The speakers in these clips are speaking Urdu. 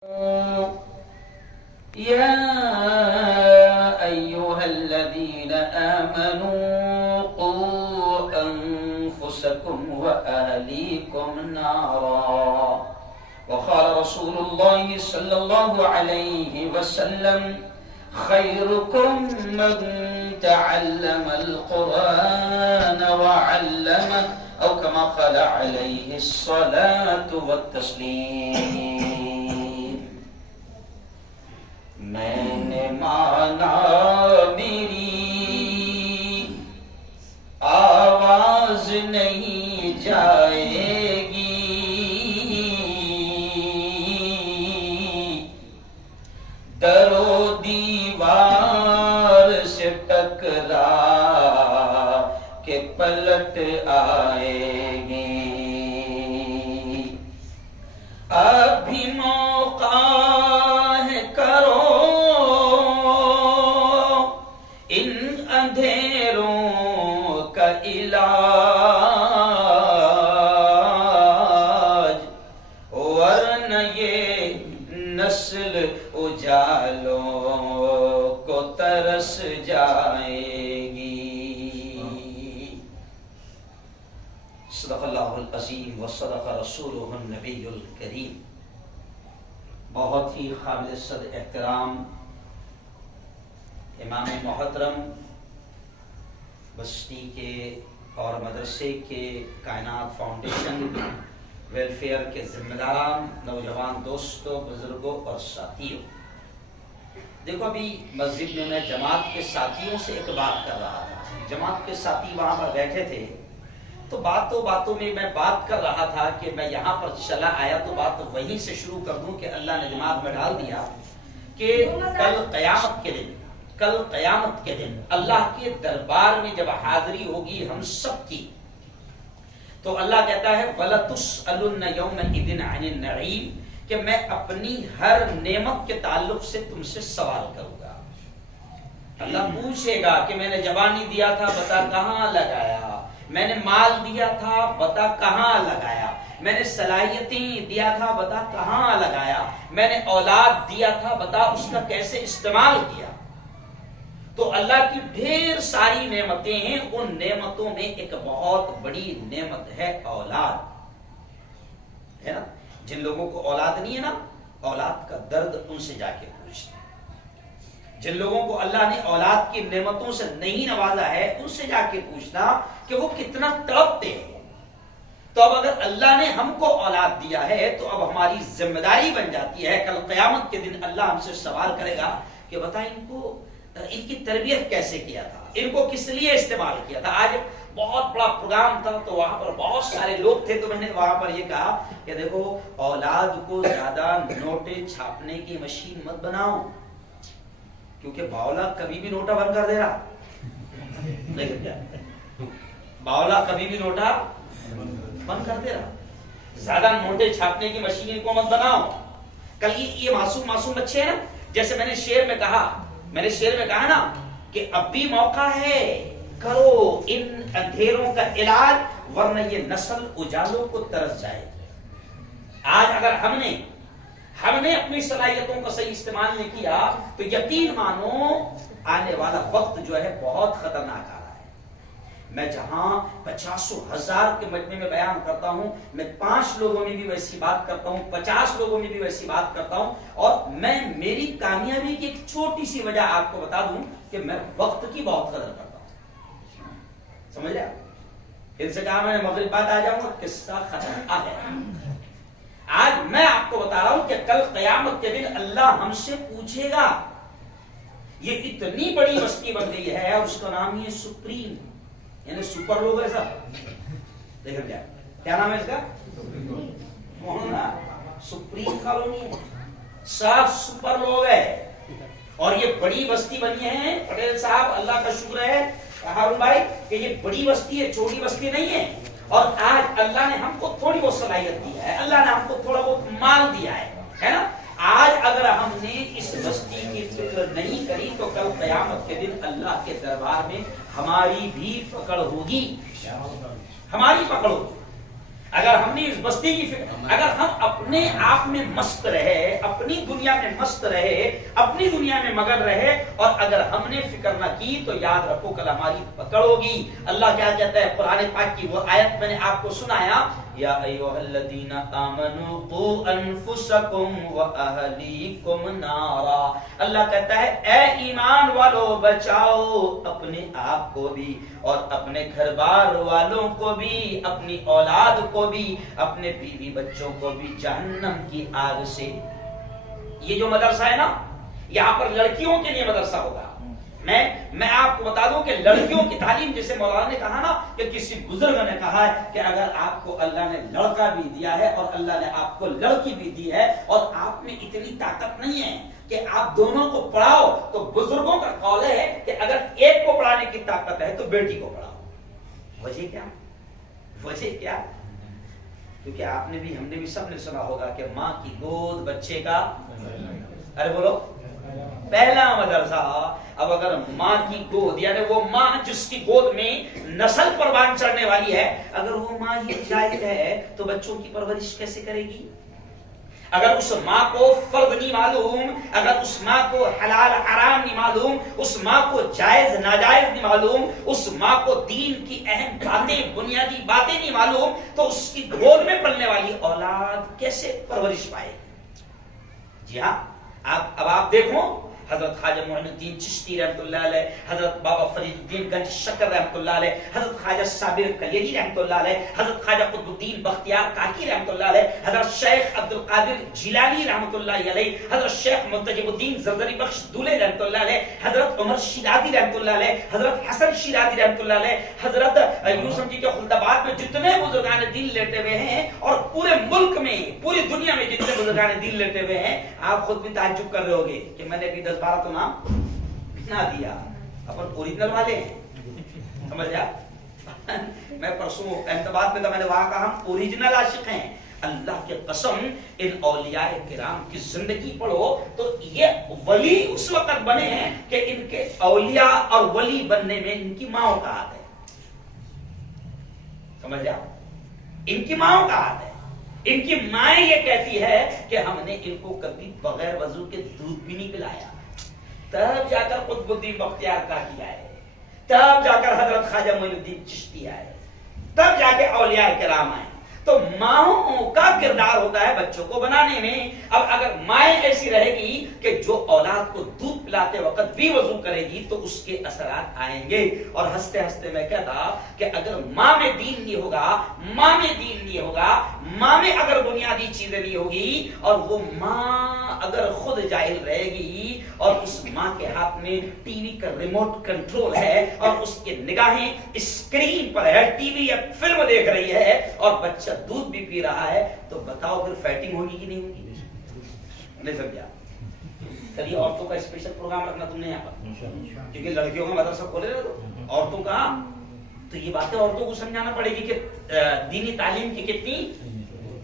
يا أيها الذين آمنوا قوا أنفسكم وأهليكم نارا وقال رسول الله صلى الله عليه وسلم خيركم من تعلم القرآن وعلمه أو كما قال عليه الصلاة والتسليم. میں نے مانا میری آواز نہیں جائے گی، در و دیوار سے ٹکرا کے پلٹ آئے گی. ابھی موقع ہے کرو اندھیروں کا علاج، ورنہ یہ نسل اجالوں کو ترس جائے گی. صدق اللہ العظیم وصدق رسولہ النبی الکریم. بہت ہی قابل صد احترام امام محترم بستی کے اور مدرسے کے کائنات فاؤنڈیشن ویلفیئر کے ذمہ داران، نوجوان دوستوں، بزرگوں اور ساتھیوں، دیکھو ابھی مسجد میں جماعت کے ساتھیوں سے ایک بات کر رہا تھا. جماعت کے ساتھی وہاں پر بیٹھے تھے تو باتوں میں میں بات کر رہا تھا کہ میں یہاں پر چلا آیا تو بات وہیں سے شروع کر دوں کہ اللہ نے دماغ میں ڈال دیا کہ کل قیامت کے دن اللہ کے دربار میں جب حاضری ہوگی ہم سب کی، تو اللہ کہتا ہے وَلَتُسْأَلُنَّ يَوْمَئِذٍ عَنِ النَّعِيمِ کہ میں اپنی ہر نعمت کے تعلق سے تم سے سوال کروں گا. اللہ پوچھے گا کہ میں نے جوانی دیا تھا بتا کہاں لگایا، میں نے مال دیا تھا بتا کہاں لگایا، میں نے صلاحیتیں دیا تھا بتا کہاں لگایا، میں نے اولاد دیا تھا بتا اس کا کیسے استعمال کیا. تو اللہ کی ڈھیر ساری نعمتیں ہیں، ان نعمتوں میں ایک بہت بڑی نعمت ہے اولاد، ہے نا. جن لوگوں کو اولاد نہیں ہے نا، اولاد کا درد ان سے جا کے پوچھنا. جن لوگوں کو اللہ نے اولاد کی نعمتوں سے نہیں نوازا ہے ان سے جا کے پوچھنا کہ وہ کتنا تڑپتے ہیں. تو اب اگر اللہ نے ہم کو اولاد دیا ہے تو اب ہماری ذمہ داری بن جاتی ہے. کل قیامت کے دن اللہ ہم سے سوال کرے گا کہ بتا ان کی تربیت کیسے کیا تھا، ان کو کس لیے استعمال کیا تھا. آج بہت بڑا پروگرام تھا تو وہاں پر بہت سارے لوگ تھے، تو میں نے وہاں پر یہ کہا کہ دیکھو اولاد کو زیادہ نوٹیں چھاپنے کی مشین مت بناؤ، کیونکہ باولا کبھی بھی نوٹا بند کر دے رہا. باولا کبھی بھی نوٹا بند کر دے رہا. زیادہ نوٹیں چھاپنے کی مشین کو مت بناؤ. کل یہ معصوم بچے ہیں نا، جیسے میں نے شعر میں کہا نا کہ اب بھی موقع ہے کرو ان اندھیروں کا علاج، ورنہ یہ نسل اجالوں کو ترس جائے. آج اگر ہم نے اپنی صلاحیتوں کا صحیح استعمال نہیں کیا تو یقین مانو آنے والا وقت جو ہے بہت خطرناک آ رہا ہے. میں جہاں 50,000 کے مجمع میں بیان کرتا ہوں، میں 5 لوگوں میں بھی ویسی بات کرتا ہوں، 50 لوگوں میں بھی ویسی بات کرتا ہوں. اور میں میری کامیابی کی ایک چھوٹی سی وجہ آپ کو بتا دوں کہ میں وقت کی بہت قدر کرتا ہوں. سمجھ لیا؟ ان سے کہا میں نے مغرب بعد آ جاؤں گا، قصہ ختم ہے. آج میں آپ کو بتا رہا ہوں کہ کل قیامت کے دن اللہ ہم سے پوچھے گا. یہ اتنی بڑی بستی بن گئی ہے اور اس کا نام یہ سپریم، یعنی سپر لوگ ہے سب. دیکھیں کیا نام ہے اس کا؟ سپریم کالونی ہے، سب سپر لوگ ہے. اور یہ بڑی بستی بنی ہے پٹیل صاحب، اللہ کا شکر ہے ہارون بھائی کہ یہ بڑی بستی ہے، چھوٹی بستی نہیں ہے. اور آج اللہ نے ہم کو تھوڑی بہت صلاحیت دی ہے، اللہ نے ہم کو تھوڑا بہت مال دیا ہے نا. آج اگر ہم نے اس بستی کی فکر نہیں کری تو کل قیامت کے دن اللہ کے دربار میں ہماری بھی پکڑ ہوگی، ہماری پکڑ ہوگی. اگر ہم نے اس بستی کی اگر ہم اپنے آپ میں مست رہے، اپنی دنیا میں مست رہے، اپنی دنیا میں مگن رہے، اور اگر ہم نے فکر نہ کی تو یاد رکھو کل ہماری پکڑ ہوگی۔ اللہ کیا کہتا ہے قرآن پاک کی وہ آیت میں نے آپ کو سنایا، یا ایھا الذین آمنوا قوا انفسکم واہلیکم نارا۔ اللہ کہتا ہے اے ایمان والو بچاؤ اپنے آپ کو بھی اور اپنے گھر بار والوں کو بھی، اپنی اولاد کو بھی، اپنے بیوی بچوں کو بھی جہنم کی آگ سے۔ یہ جو مدرسہ ہے نا، یہاں پر لڑکیوں کے لیے مدرسہ ہوگا۔ میں آپ کو بتا دوں کہ لڑکیوں کی تعلیم، جسے مولانا نے کہا نا کہ کسی بزرگ نے کہا ہے کہ اگر آپ کو اللہ نے لڑکا بھی دیا ہے اور اللہ نے آپ کو لڑکی بھی دی ہے اور آپ میں اتنی طاقت نہیں ہے کہ آپ دونوں کو پڑھاؤ، تو بزرگوں کا قول ہے کہ اگر ایک کو پڑھانے کی طاقت ہے تو بیٹی کو پڑھاؤ۔ وجہ کیا؟ وجہ کیا؟ کیونکہ آپ نے بھی، ہم نے بھی، سب نے سنا ہوگا کہ ماں کی گود بچے کا، ارے بولو، پہلا مدرسہ۔ اب اگر ماں کی گود، یعنی وہ ماں جس کی گود میں نسل پروان چڑھنے والی ہے، اگر وہ ماں ہی جاہل ہے تو بچوں کی پرورش کیسے کرے گی؟ اگر اس ماں کو فرض نہیں معلوم، اگر اس ماں کو حلال حرام نہیں معلوم، اس ماں کو جائز ناجائز نہیں معلوم، اس ماں کو دین کی اہم باتیں، بنیادی باتیں نہیں معلوم، تو اس کی گود میں پلنے والی اولاد کیسے پرورش پائے؟ جی ہاں، اب آپ دیکھو، حضرت خواجہ معین الدین چشتی رحمۃ اللہ علیہ، حضرت بابا فرید الدین گنج شکر رحمۃ اللہ علیہ، حضرت خواجہ صابر کلیری رحمۃ اللہ علیہ، حضرت خواجہ قطب الدین بختیار کاکی رحمۃ اللہ علیہ، حضرت شیخ عبد القادر جیلانی رحمۃ اللہ علیہ، حضرت شیخ منتجب الدین زردری بخش دولے رحمۃ اللہ علیہ، حضرت عمر شیرازی رحمۃ اللہ علیہ، حضرت حسن شیرازی رحمۃ اللہ علیہ، حضرت یوں سمجھیے کہ خلد آباد میں جتنے بزرگان دین لیٹے ہوئے ہیں اور پورے ملک میں، پوری دنیا میں جتنے بزرگان دین لیٹے ہوئے ہیں، آپ خود بھی تعجب کر رہے ہوگے کہ میں نے ابھی 10-12 تو نام نہ دیا، اپن اوریجنل والے ہیں، سمجھا؟ میں پرسوں احمدآباد میں تھا، میں نے وہاں کہا ہم اوریجنل عاشق ہیں۔ اللہ کے قسم ان اولیاء کرام کی زندگی پڑھو تو یہ ولی اس وقت بنے ہیں کہ ان کے اولیاء اور ولی بننے میں ان کی ماں کا ہاتھ ہے، سمجھا؟ ان کی ماں کا ہاتھ ہے۔ ان کی ماں یہ کہتی ہے کہ ہم نے ان کو کبھی بغیر وضو کے دودھ بھی نہیں پلایا، تب جا کر قطب الدین بختیار کاکی آئے، تب جا کر حضرت خواجہ معین الدین چشتی آئے، تب جا کے اولیاء کرام آئے۔ تو ماؤں کا کردار ہوتا ہے بچوں کو بنانے میں۔ اب اگر مائیں ایسی رہے گی کہ جو اولاد کو دودھ پلاتے وقت بھی وضو کرے گی تو اس کے اثرات آئیں گے۔ اور ہنستے ہنستے میں کہتا کہ اگر ماں میں دین نہیں ہوگا، ماں میں دین نہیں ہوگا، ماں میں اگر بنیادی چیزیں نہیں ہوگی، اور وہ ماں اگر خود جاہل رہے گی اور اس ماں کے ہاتھ میں ٹی وی کا ریموٹ کنٹرول ہے اور اس کی نگاہیں اسکرین پر ہے، ٹی وی یا فلم دیکھ رہی ہے اور بچہ دودھ بھی پی رہا ہے، تو بتاؤ پھر فائٹنگ ہوگی کہ نہیں ہوگی؟ نہیں سمجھا؟ کبھی عورتوں کا اسپیشل پروگرام رکھنا تم نے یہاں پر، کیونکہ لڑکیوں کا مدرسہ کھولے رہے تو عورتوں کا، تو یہ باتیں عورتوں کو سمجھانا پڑے گی کہ دینی تعلیم کی کتنی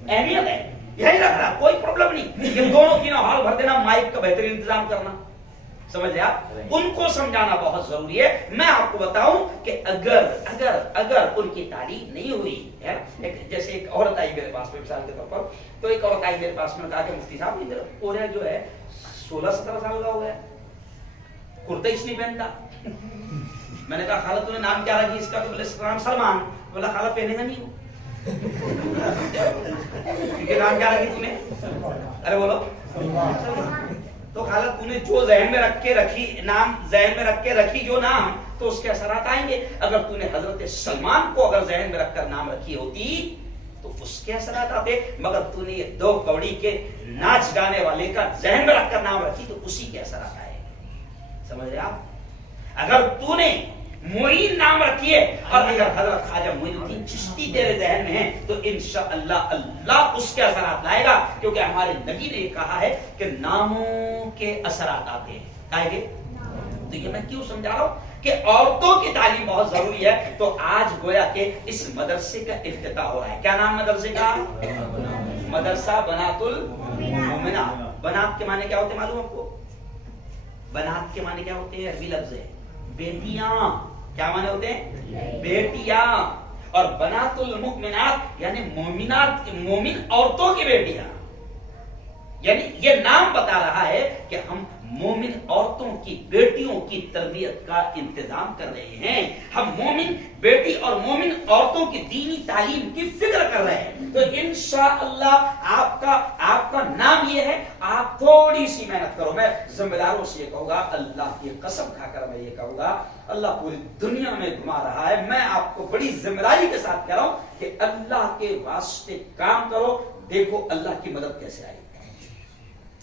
اہمیت ہے۔ یہی رکھ رہا، کوئی پرابلم نہیں، یہ دونوں کی ہال بھر دینا، مائک کا بہترین انتظام کرنا، سمجھ آپ؟ ان کو سمجھانا بہت ضروری ہے۔ میں آپ کو بتاؤں کہ اگر ان کی تعلیم نہیں ہوئی، جیسے ایک عورت آئی میرے پاس میں مثال کے طور پر، تو ایک عورت آئی میرے پاس میں کہا کہ مفتی صاحب ادھر پورا جو ہے 16-17 سال کا ہو گیا، کرتا اس نہیں پہنتا۔ میں نے کہا خالہ تو نے نام کیا رکھی اس کا؟ تو بولے نام سلمان۔ بولا خالہ پہنے گا نہیں ہو کیونکہ نام کیا رکھی تو نے؟ ارے بولو تو خالہ تو نے جو ذہن میں رکھ کے رکھی، نام ذہن میں رکھ کے رکھی جو نام، تو اس کے اثرات آئیں گے۔ اگر تو نے حضرت سلمان کو اگر ذہن میں رکھ کر نام رکھی ہوتی تو اس کے اثرات آتے، مگر تو نے یہ 2 کوڑی کے ناچ گانے والے کا ذہن میں رکھ کر نام رکھی تو اسی کے اثرات آئے، سمجھ رہے آپ؟ اگر تو نے معین نام رکھیے اور اگر حضرت خواجہ معین الدین چشتی تیرے ذہن میں ہے تو انشاءاللہ اللہ اس کے اثرات لائے گا، کیونکہ ہمارے نبی نے یہ کہا ہے کہ ناموں کے اثرات آتے ہیں، آئے گے۔ تو یہ میں کیوں سمجھا رہا ہوں کہ عورتوں کی تعلیم بہت ضروری ہے۔ تو آج گویا کہ اس مدرسے کا افتتاح ہو رہا ہے۔ کیا نام مدرسے کا؟ مدرسہ بنات المؤمنات۔ بنات کے معنی کیا ہوتے ہیں معلوم آپ کو؟ بنات کے معنی کیا ہوتے ہیں؟ عربی لفظ ہے بیٹیاں۔ کیا معنی ہوتے ہیں؟ بیٹیاں۔ اور بنات المؤمنات یعنی مومنات، مومن عورتوں کی بیٹیاں، یعنی یہ نام بتا رہا ہے کہ ہم مومن عورتوں کی بیٹیوں کی تربیت کا انتظام کر رہے ہیں، ہم مومن بیٹی اور مومن عورتوں کی دینی تعلیم کی فکر کر رہے ہیں۔ تو انشاءاللہ آپ کا نام یہ ہے، آپ تھوڑی سی محنت کرو۔ میں ذمہ داروں سے یہ کہوں گا، اللہ کی قسم کھا کر میں یہ کہوں گا، اللہ پوری دنیا میں گھما رہا ہے، میں آپ کو بڑی ذمہ داری کے ساتھ کہہ رہا ہوں کہ اللہ کے واسطے کام کرو، دیکھو اللہ کی مدد کیسے آئے،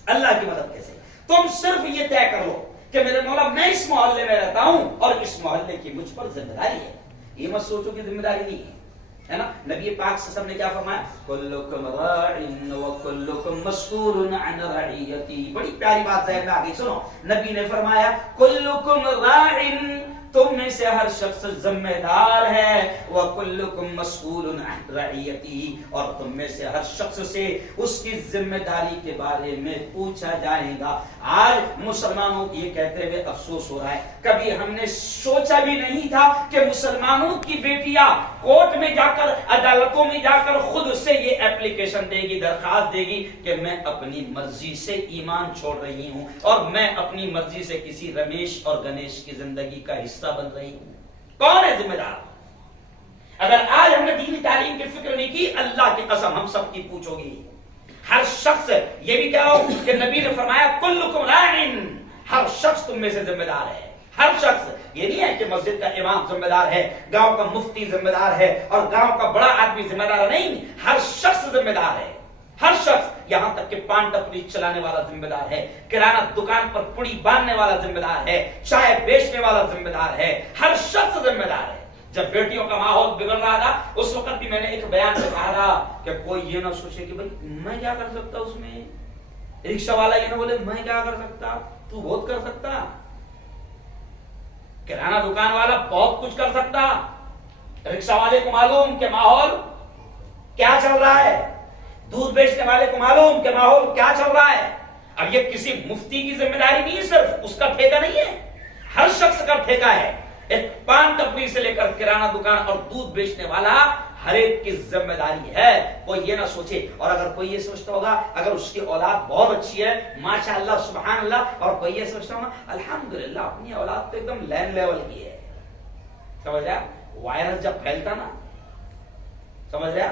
اللہ کی مدد کیسے۔ تم صرف یہ طے کر لو کہ میرے مولا میں اس محلے میں رہتا ہوں اور اس محلے کی مجھ پر ذمہ داری ہے۔ یہ مت سوچو کہ ذمہ داری نہیں ہے نا۔ نبی پاک صلی اللہ علیہ وسلم نے کیا فرمایا؟ کلکم راع وکلکم مسئول عن رعیتی۔ بڑی پیاری بات ذہن میں آ گئی، سنو۔ نبی نے فرمایا کلکم راع، تم میں سے ہر شخص ذمہ دار ہے، وَكُلُّكُمْ مَسْئُولٌ عَنْ رَعِيَّتِهِ، اور تم میں سے ہر شخص سے اس کی ذمہ داری کے بارے میں پوچھا جائے گا۔ آج مسلمانوں کو یہ کہتے ہوئے افسوس ہو رہا ہے، کبھی ہم نے سوچا بھی نہیں تھا کہ مسلمانوں کی بیٹیاں کورٹ میں جا کر، عدالتوں میں جا کر خود سے یہ اپلیکیشن دے گی، درخواست دے گی کہ میں اپنی مرضی سے ایمان چھوڑ رہی ہوں اور میں اپنی مرضی سے کسی رمیش اور گنیش کی زندگی کا حصہ بن رہی ہوں۔ کون ہے ذمہ دار؟ اگر آج ہم نے دینی تعلیم کی فکر نہیں کی، اللہ کی قسم ہم سب کی پوچھو گی۔ ہر شخص، یہ بھی کہہ رہا ہوں کہ نبی نے فرمایا کلکم راعٍ، ہر شخص تم میں سے ذمہ دار ہے، ہر شخص۔ یہ نہیں ہے کہ مسجد کا امام ذمہ دار ہے، گاؤں کا مفتی ذمہ دار ہے اور گاؤں کا بڑا آدمی ذمہ دار نہیں، ہر شخص ذمہ دار ہے، ہر شخص۔ یہاں تک کہ پان ٹپری چلانے والا ذمہ دار ہے، کرانہ دکان پر پڑی باندھنے والا ذمہ دار ہے، چائے بیچنے والا ذمہ دار ہے، ہر شخص ذمہ دار ہے۔ جب بیٹیوں کا ماحول بگڑ رہا تھا اس وقت بھی میں نے ایک بیان میں کہا تھا کہ کوئی یہ نہ سوچے کہ بھائی میں کیا کر سکتا اس میں، رکشہ والا یہ نہ بولے میں کیا کر سکتا، تو بہت کر سکتا، کرانہ دکان والا بہت کچھ کر سکتا، رکشہ والے کو معلوم کہ ماحول کیا چل رہا ہے، دودھ بیچنے والے کو معلوم کہ ماحول کیا چل رہا ہے۔ اب یہ کسی مفتی کی ذمہ داری نہیں ہے، صرف اس کا ٹھیکہ نہیں ہے، ہر شخص کا ٹھیکہ ہے۔ ایک پان ٹپری سے لے کر کرانہ دکان اور دودھ بیچنے والا، ہر ایک کی ذمہ داری ہے۔ کوئی یہ نہ سوچے، اور اگر کوئی یہ سوچتا ہوگا اگر اس کی اولاد بہت اچھی ہے ماشاء اللہ سبحان اللہ، اور کوئی یہ سوچتا ہوگا الحمدللہ اپنی اولاد تو ایک دم لین لیول کی ہے، سمجھ رہا؟ وائرس جب پھیلتا نا، سمجھ رہا،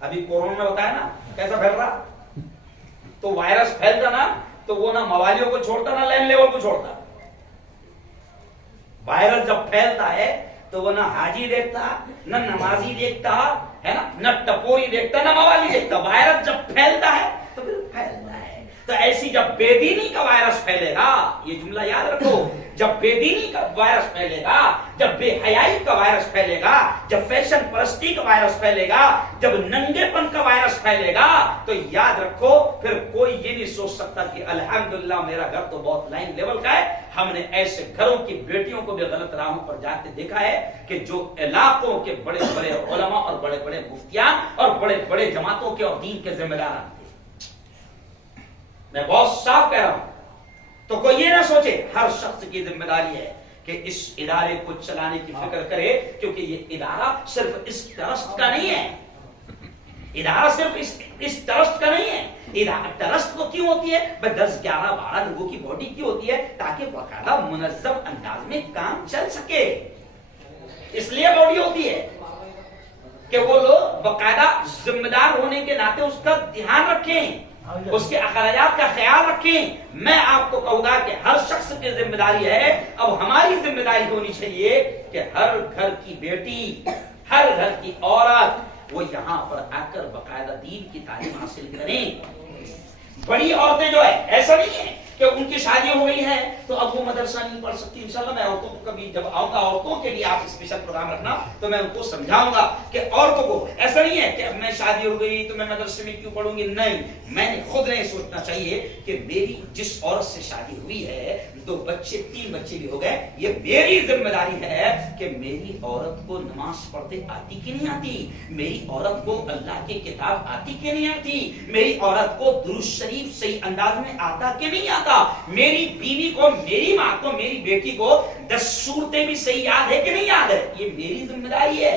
ابھی کورونا میں بتایا نا کیسا پھیل رہا، تو وائرس پھیلتا نا تو وہ نہ موالیوں کو چھوڑتا نہ لین لیول کو چھوڑتا۔ وائرس جب پھیلتا ہے تو وہ نہ حاجی دیکھتا، نہ نمازی دیکھتا ہے نا، نہ ٹپوری دیکھتا، نہ موالی دیکھتا۔ وائرس جب پھیلتا ہے تو پھر پھیلتا ہے۔ تو ایسی جب بے دینی کا وائرس پھیلے گا، یہ جملہ یاد رکھو، جب بے دینی کا وائرس پھیلے گا، جب بے حیائی کا وائرس پھیلے گا، جب فیشن پرستی کا وائرس پھیلے گا، جب ننگے پن کا وائرس پھیلے گا، تو یاد رکھو پھر کوئی یہ نہیں سوچ سکتا کہ الحمدللہ میرا گھر تو بہت لائن لیول کا ہے۔ ہم نے ایسے گھروں کی بیٹیوں کو بھی غلط راہوں پر جاتے دیکھا ہے کہ جو علاقوں کے بڑے بڑے علماء اور بڑے بڑے مفتیان اور بڑے بڑے جماعتوں کے اور دین کے ذمہ دار تھے۔ میں بہت صاف کہہ رہا ہوں، تو کوئی یہ نہ سوچے، ہر شخص کی ذمہ داری ہے کہ اس ادارے کو چلانے کی فکر کرے، کیونکہ یہ ادارہ صرف اس ٹرسٹ کا نہیں ہے، ادارہ صرف اس ٹرسٹ کا نہیں ہے۔ ٹرسٹ کو کیوں ہوتی ہے؟ 10 11 12 لوگوں کی باڈی کیوں ہوتی ہے؟ تاکہ باقاعدہ منظم انداز میں کام چل سکے، اس لیے باڈی ہوتی ہے کہ وہ لوگ باقاعدہ ذمہ دار ہونے کے ناطے اس کا دھیان رکھیں، اس کے اخراجات کا خیال رکھیں۔ میں آپ کو کہوں گا کہ ہر شخص کی ذمہ داری ہے، اب ہماری ذمہ داری ہونی چاہیے کہ ہر گھر کی بیٹی، ہر گھر کی عورت وہ یہاں پر آ کر باقاعدہ دین کی تعلیم حاصل کریں۔ بڑی عورتیں جو ہے ایسا نہیں ہے کہ ان کی شادی ہو گئی ہے تو اب وہ مدرسہ نہیں پڑھ سکتی۔ انشاءاللہ میں عورتوں کو کبھی جب آؤں گا، عورتوں کے لیے آپ اسپیشل پروگرام رکھنا تو میں ان کو سمجھاؤں گا کہ عورتوں کو ایسا نہیں ہے کہ اب میں شادی ہو گئی تو میں مدرسے میں کیوں پڑھوں گی۔ نہیں، میں نے خود نہیں سوچنا چاہیے کہ میری جس عورت سے شادی ہوئی ہے، 2 بچے 3 بچے بھی ہو گئے، یہ میری ذمہ داری ہے کہ میری عورت کو نماز پڑھتے آتی کہ نہیں آتی، میری عورت کو اللہ کی کتاب آتی کہ نہیں آتی، میری عورت کو درود شریف صحیح انداز میں آتا کہ نہیں آتا، میری بیوی کو، میری ماں کو، میری بیٹی کو 10 سورتیں بھی صحیح یاد ہے کہ نہیں یاد ہے۔ یہ میری ذمہ داری ہے،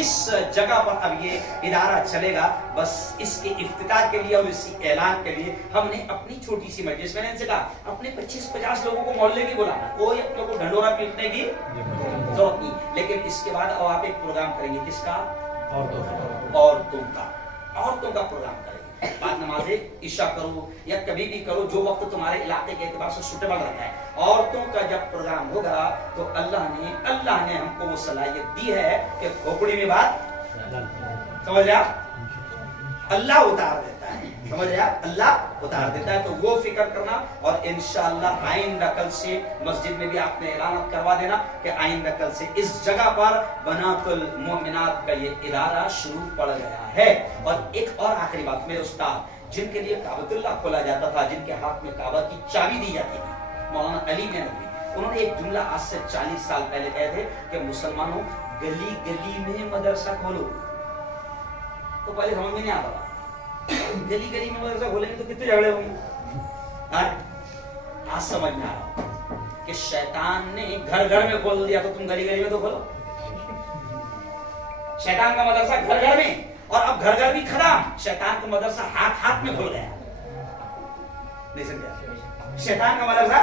اس جگہ پر اب یہ ادارہ چلے گا. بس اس کے افتتاح کے لیے اور اس اعلان کے لیے ہم نے اپنی چھوٹی سی مجلس میں نے ان سے کہا اپنے 25-50 لوگوں کو محلے کی بلانا, کوئی اپنے کو ڈھنڈورا پیٹنے کی ضرورت نہیں. لیکن اس کے بعد اب آپ ایک پروگرام کریں گے, کس کا؟ عورتوں کا پروگرام کریں گے. بعد نماز عشاء کرو یا کبھی بھی کرو, جو وقت تمہارے علاقے کے اعتبار سے سوٹیبل رہتا ہے. عورتوں کا جب پروگرام ہوگا تو اللہ نے ہم کو وہ صلاحیت دی ہے کہ کھوپڑی میں بات سمجھ رہے آپ, اللہ اتار دیتا ہے, سمجھ رہے آپ, اللہ اتار دیتا ہے. تو وہ فکر کرنا, اور انشاءاللہ آئندہ کل سے مسجد میں بھی آپ نے اعلان کروا دینا کہ آئندہ کل سے اس جگہ پر بنات المؤمنات کا یہ ادارہ شروع پڑ گیا ہے. اور ایک اور آخری بات, میرے استاد جن کے لیے کعبۃ اللہ کھولا جاتا تھا, جن کے ہاتھ میں کعبہ کی چابی دی جاتی تھی, مولانا علی ندوی, انہوں نے ایک جملہ آج سے 40 سال پہلے کہے تھے کہ مسلمانوں گلی گلی میں مدرسہ کھولو. تو پہلے سمجھ میں نہیں آتا تھا, گلی گلی میں مدرسہ کھولیں گے تو کتنے جھگڑے ہوں گے. آج سمجھ میں آ رہا کہ شیطان نے گھر گھر میں کھول دیا, تو تم گلی گلی میں تو کھولو. شیطان کا مدرسہ گھر گھر میں, اور اب گھر گھر بھی ختم, شیطان کا مدرسہ ہاتھ ہاتھ میں کھل گیا. نہیں سمجھا, شیطان کا مدرسہ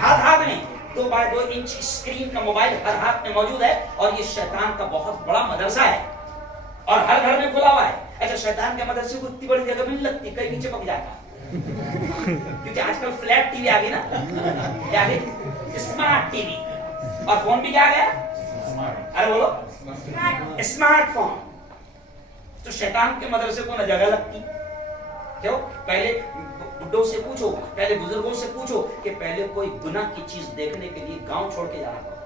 ہاتھ ہاتھ میں, 2x2 انچ اسکرین کا موبائل ہر ہاتھ میں موجود ہے, اور یہ شیطان کا بہت بڑا مدرسہ ہے اور ہر گھر میں کھلا ہوا ہے. اچھا, شیطان کے مدرسے کو اتنی بڑی جگہ میں نہیں لگتی, کہیں نیچے پک جاتا, کیونکہ آج کل فلیٹ ٹی وی آ گئی نا, کیا گئی اسمارٹ ٹی وی, اور فون بھی کیا گیا, ارے بولو اسمارٹ فون. تو شیطان کے مدرسے کو نہ جگہ لگتی. کیوں؟ پہلے بڈھوں سے پوچھو, پہلے بزرگوں سے پوچھو کہ پہلے کوئی گناہ کی چیز دیکھنے کے لیے گاؤں چھوڑ کے جانا پڑتا,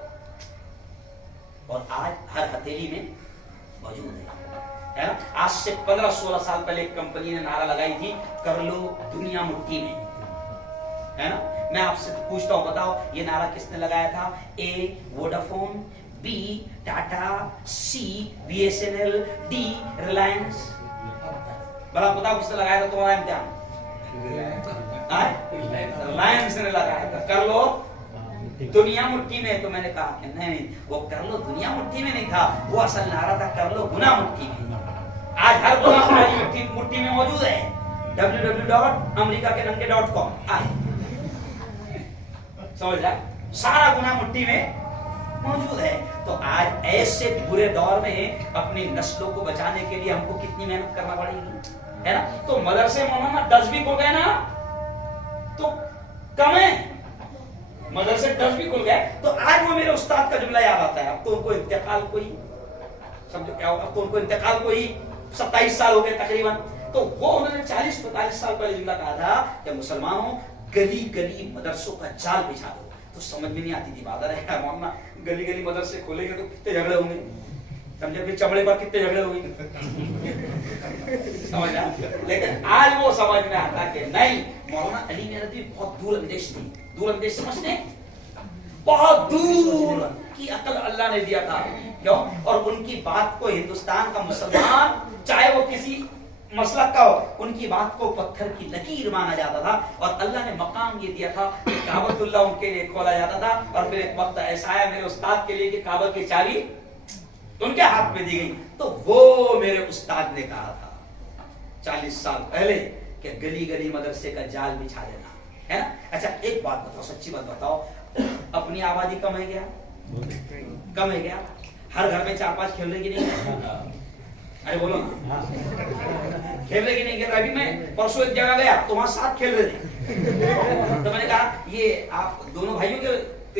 اور آج ہر ہتھیلی میں موجود ہے. آج سے 15-16 سال پہلے ایک کمپنی نے نعرہ لگائی تھی, کر لو دنیا مٹھی میں, ہے نا. میں آپ سے پوچھتا ہوں, بتاؤ یہ نعرہ کس نے لگایا تھا؟ A Vodafone, B Tata, C BSNL, D Reliance. بڑا بتاؤ کس نے لگایا تھا تمہارا امتحان؟ ریلائنس نے لگایا تھا, کر لو دنیا مٹھی میں. تو میں نے کہا کہ نہیں, وہ کر لو دنیا مٹھی میں نہیں تھا, وہ اصل نعرہ تھا کر لو گناہ مٹھی میں. آج ہر گناہ مٹھی میں موجود ہے. www.america.com سمجھ رہا, سارا گناہ مٹھی میں موجود ہے. تو آج ایسے برے دور میں اپنی نسلوں کو بچانے کے لیے ہم کو کتنی محنت کرنا پڑے گی, ہے نا. تو مدرسے مولانا 10 بھی کھل گئے نا تو کم ہے, مدرسے 10 بھی کھل گئے. تو آج وہ میرے استاد کا جملہ یاد آتا ہے, اب تو ان کو انتقال کوئی سمجھو کیا ہوگا, اب تو ان کو انتقال کوئی 27 سال ہو گئے تقریباً. تو وہ انہوں نے 40-45 سال پہلے جملہ کہا تھا کہ مسلمانوں گلی گلی مدرسوں کا جال بچھا دو. تو سمجھ میں نہیں آتی تھی بات, ارے مولانا گلی گلی مدرسے کھولیں گے تو کتنے جھگڑے ہوں گے, سمجھے, پھر چمڑے پر کتنے جھگڑے ہوں گے, سمجھا. لیکن آج وہ سمجھ میں آتا کہ نہیں, مولانا علی ندوی بہت دور اندیش تھی. دور اندیش سمجھتے ہیں, بہت دور کی عقل اللہ نے دیا تھا. کیوں؟ اور ان کی بات کو ہندوستان کا مسلمان چاہے وہ کسی مسلک کا ہو, ان کی بات کو پتھر کی لکیر مانا جاتا تھا. اور اللہ نے مقام یہ دیا تھا کہ کعبۃ اللہ ان کے لیے کھولا جاتا تھا. اور پھر ایک وقت ایسا آیا میرے استاد کے لیے کہ کعبہ کی چابی ان کے ہاتھ میں دی گئی. تو وہ میرے استاد نے کہا تھا 40 سال پہلے کہ گلی گلی مدرسے کا جال بچھا دینا, ہے نا. اچھا ایک بات بتاؤ, سچی بات بتاؤ, اپنی آبادی کم ہے کیا؟ کم ہے کیا؟ ہر گھر میں 4-5 کھیل رہے کی نہیں؟ ارے بولو نا, کھیل رہے کی نہیں کھیل رہے؟ ابھی میں پرسوں ایک جگہ گیا تو وہاں 7 کھیل رہے تھے. تو میں نے کہا یہ آپ دونوں بھائیوں کے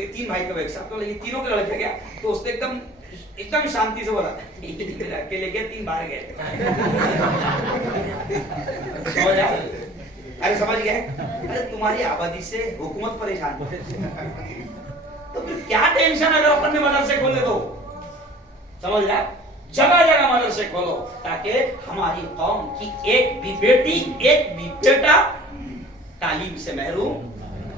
3 بھائی کا ایک ساتھ, تو یہ تینوں کے لڑکے گیا تو اس نے ایک دم شانتی سے بولا اکیلے گئے 3 باہر گئے. ارے سمجھ گئے, ارے تمہاری آبادی سے حکومت پریشان ہے تو پھر کیا ٹینشن اگر اپن نے مدرسے کھولے تو, سمجھ رہا, جگہ جگہ مدرسے کھولو تاکہ ہماری قوم کی ایک بھی بیٹی ایک بھی بیٹا تعلیم سے محروم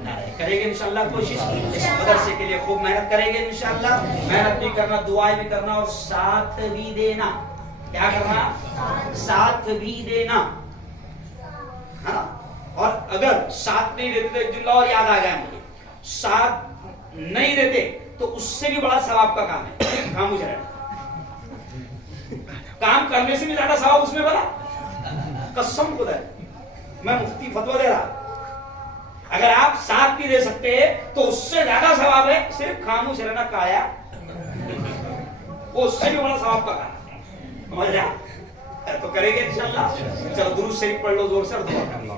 نہ رہے. کریں گے انشاءاللہ کوشش, اس مدرسے کے لیے خوب محنت کریں گے انشاءاللہ. محنت بھی کرنا, دعائیں بھی کرنا, اور ساتھ بھی دینا. کیا کرنا؟ ساتھ بھی دینا, ہاں. اور اگر ساتھ نہیں دیتے تو ایک جملہ اور یاد آ گیا مجھے, ساتھ نہیں دیتے تو اس سے بھی بڑا ثواب کا کام ہے, خاموش رہنا. کام کرنے سے بھی زیادہ ثواب اس میں بنا، قسم خدا ہے، میں مفتی فتویٰ دے رہا، اگر آپ ساتھ بھی دے سکتے تو اس سے زیادہ ثواب ہے صرف خاموش رہنا کایا، وہ اس سے بھی بڑا ثواب کا کام ہے، سمجھ رہا؟ تو کریں گے انشاءاللہ. چلو درود شریف پڑھ لو زور سے اور دعا کر لو.